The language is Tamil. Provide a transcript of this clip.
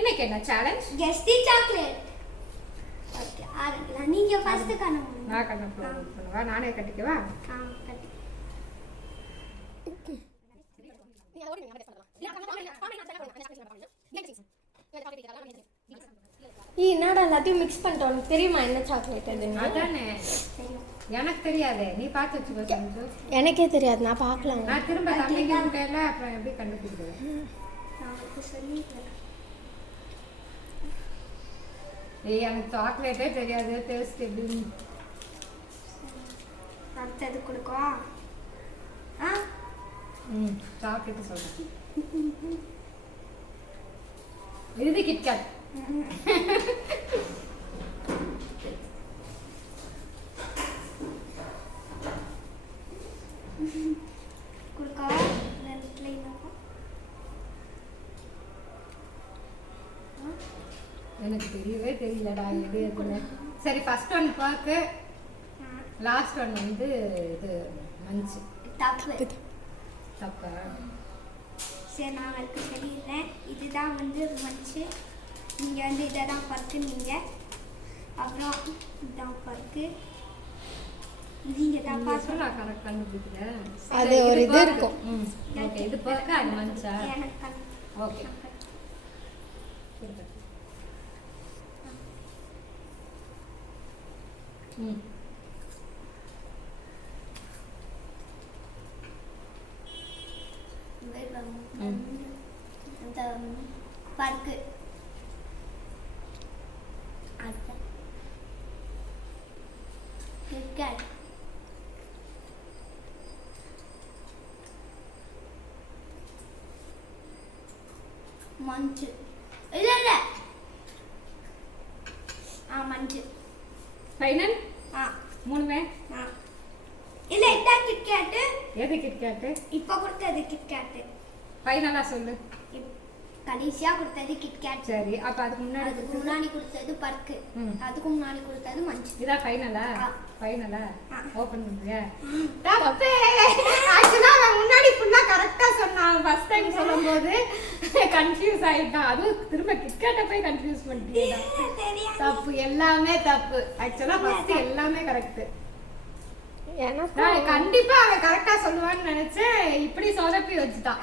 இன்னைக்கு என்ன சேலஞ்ச்? கெஸ் தி சாக்லேட். ஓகே, ஆரம்பிக்கலாம். நீங்க ஃபர்ஸ்ட் கண்ணு. நான் கண்ணு போடுவா. நானே கட்டிக்கவா? கட்டி. என்னடா எல்லாத்தையும் மிக்ஸ் பண்ணிட்டோம். உனக்கு தெரியுமா என்ன சாக்லேட் அதுன்னு? அதானே. எனக்கு தெரியாதே. நீ பார்த்து வச்சுக்கோ சஞ்சு. எனக்கே தெரியாது. நான் பார்க்கலாம். நான் திரும்ப தம்பிக்கு முட்டையில அப்புறம் எப்படி கண்டுபிடிக்கிறது? நான் உங்களுக்கு சொல்லிட்டேன். ஏய் எனக்கு சாக்லேட்டே தெரியாது. டேஸ்ட் எப்படி? அடுத்தது கொடுக்கவா? சாக்லேட் சொல்றேன். இது கிட்கேட். கொடுக்கவா? எனக்கு தெரியவே தெரியலடா எது எதுன்னு. சரி ஃபர்ஸ்ட் ஒன் பாக்கு, லாஸ்ட் ஒன் வந்து இது மஞ்சு. தப்பு. தப்பா? சரி நான் உங்களுக்கு சொல்லிடுறேன். இதுதான் வந்து மஞ்சு. நீங்கள் வந்து இதை தான் பருக்குனீங்க. அப்புறம் இதுதான் பருக்கு. நீங்கள் தான் பாசம் நான் கரெக்ட் கண்டுபிடிக்கிறேன். அது ஒரு இது இருக்கும். ஓகே, இது பருக்கு அது மஞ்சா. எனக்கு ஓகே. அந்த பருக்கு கிட்கேட் மஞ்சு. இல்ல இல்ல மஞ்சு. ஃபைனல்? மூணுமே? இல்ல இதான் கிட்கேட். எது கிட்கேட்? இப்ப கொடுத்தது கிட்கேட். ஃபைனலா சொல்லு. கடைசியா கொடுத்தது கிட்கேட். சரி, அப்ப அதுக்கு முன்னாடி கொடுத்தது பர்க்கு. அதுக்கு முன்னாடி கொடுத்தது மஞ்சு. இதா ஃபைனலா? ஃபைனலா? ஓபன் பண்றியா? தப்பே. ஆக்சுவலா நான் முன்னாடி ஃபுல்லா கரெக்ட்டா சொன்னான். ஃபர்ஸ்ட் டைம் சொல்லும்போது கன்ஃபியூஸ் ஆயிட்டான். அது திரும்ப கிட்கேட்ட போய் கன்ஃபியூஸ் பண்ணிட்டீங்க. தப்பு, எல்லாமே தப்பு. ஆக்சுவலா ஃபர்ஸ்ட் எல்லாமே கரெக்ட். நான் கண்டிப்பா அவன் கரெக்டா சொல்லுவான்னு நினைச்சேன். இப்படி சொதப்பி வச்சுட்டான்.